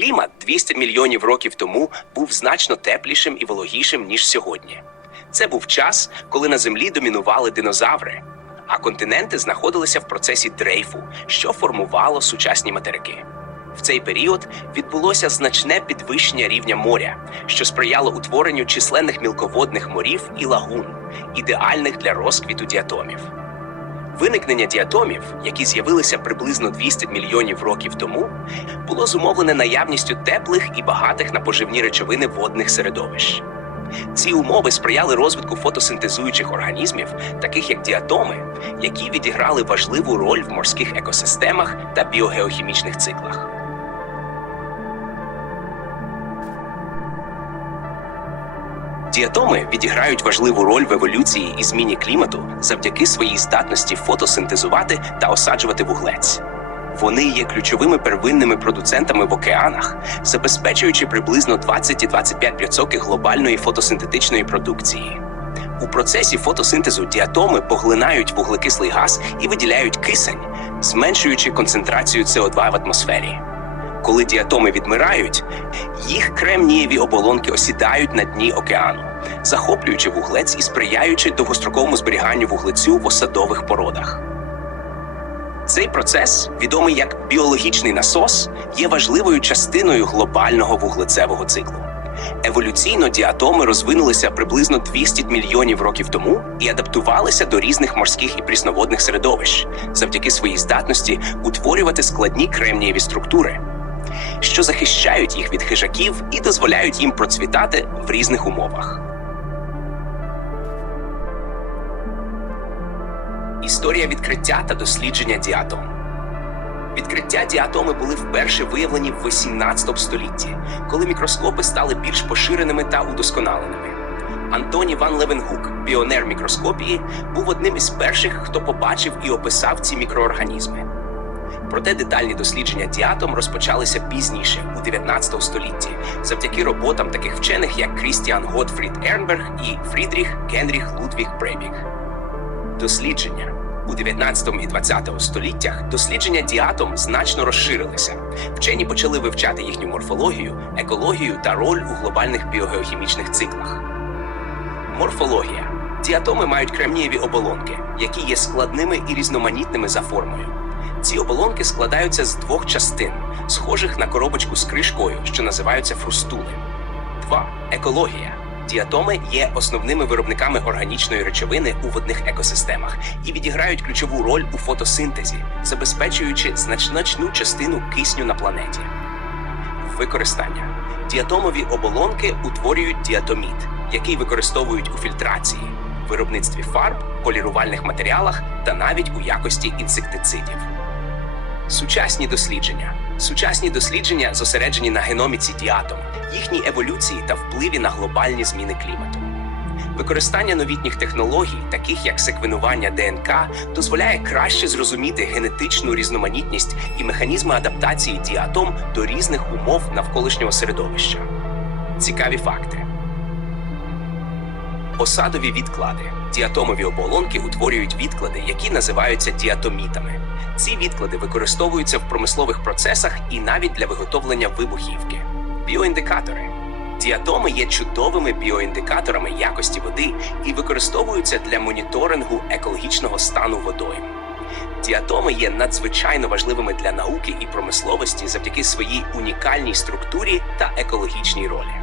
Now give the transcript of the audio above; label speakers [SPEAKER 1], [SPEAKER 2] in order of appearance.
[SPEAKER 1] Клімат 200 мільйонів років тому був значно теплішим і вологішим, ніж сьогодні. Це був час, коли на землі домінували динозаври, а континенти знаходилися в процесі дрейфу, що формувало сучасні материки. В цей період відбулося значне підвищення рівня моря, що сприяло утворенню численних мілководних морів і лагун, ідеальних для розквіту діатомів. Виникнення діатомів, які з'явилися приблизно 200 мільйонів років тому, було зумовлене наявністю теплих і багатих на поживні речовини водних середовищ. Ці умови сприяли розвитку фотосинтезуючих організмів, таких як діатоми, які відіграли важливу роль в морських екосистемах та біогеохімічних циклах. Діатоми відіграють важливу роль в еволюції і зміні клімату завдяки своїй здатності фотосинтезувати та осаджувати вуглець. Вони є ключовими первинними продуцентами в океанах, забезпечуючи приблизно 20-25% глобальної фотосинтетичної продукції. У процесі фотосинтезу діатоми поглинають вуглекислий газ і виділяють кисень, зменшуючи концентрацію СО2 в атмосфері. Коли діатоми відмирають, їх кремнієві оболонки осідають на дні океану, захоплюючи вуглець і сприяючи довгостроковому зберіганню вуглецю в осадових породах. Цей процес, відомий як біологічний насос, є важливою частиною глобального вуглецевого циклу. Еволюційно діатоми розвинулися приблизно 200 мільйонів років тому і адаптувалися до різних морських і прісноводних середовищ завдяки своїй здатності утворювати складні кремнієві структури, що захищають їх від хижаків і дозволяють їм процвітати в різних умовах. Історія відкриття та дослідження діатом. Відкриття діатоми були вперше виявлені в 18 столітті, коли мікроскопи стали більш поширеними та удосконаленими. Антоні Ван Левенгук, піонер мікроскопії, був одним із перших, хто побачив і описав ці мікроорганізми. Проте детальні дослідження діатом розпочалися пізніше, у 19 столітті, завдяки роботам таких вчених, як Крістіан Готфрід Ернберг і Фрідріх Генріх Лудвіг Брейбіг. Дослідження у 19 і 20 століттях дослідження діатом значно розширилися. Вчені почали вивчати їхню морфологію, екологію та роль у глобальних біогеохімічних циклах. Морфологія. Діатоми мають кремнієві оболонки, які є складними і різноманітними за формою. Ці оболонки складаються з двох частин, схожих на коробочку з кришкою, що називаються фрустули. 2. Екологія. Діатоми є основними виробниками органічної речовини у водних екосистемах і відіграють ключову роль у фотосинтезі, забезпечуючи значну частину кисню на планеті. Використання. Діатомові оболонки утворюють діатоміт, який використовують у фільтрації, виробництві фарб, полірувальних матеріалах та навіть у якості інсектицидів. Сучасні дослідження. Сучасні дослідження зосереджені на геноміці діатом, їхній еволюції та впливі на глобальні зміни клімату. Використання новітніх технологій, таких як секвенування ДНК, дозволяє краще зрозуміти генетичну різноманітність і механізми адаптації діатом до різних умов навколишнього середовища. Цікаві факти. Осадові відклади. Діатомові оболонки утворюють відклади, які називаються діатомітами. Ці відклади використовуються в промислових процесах і навіть для виготовлення вибухівки. Біоіндикатори. Діатоми є чудовими біоіндикаторами якості води і використовуються для моніторингу екологічного стану водойм. Діатоми є надзвичайно важливими для науки і промисловості завдяки своїй унікальній структурі та екологічній ролі.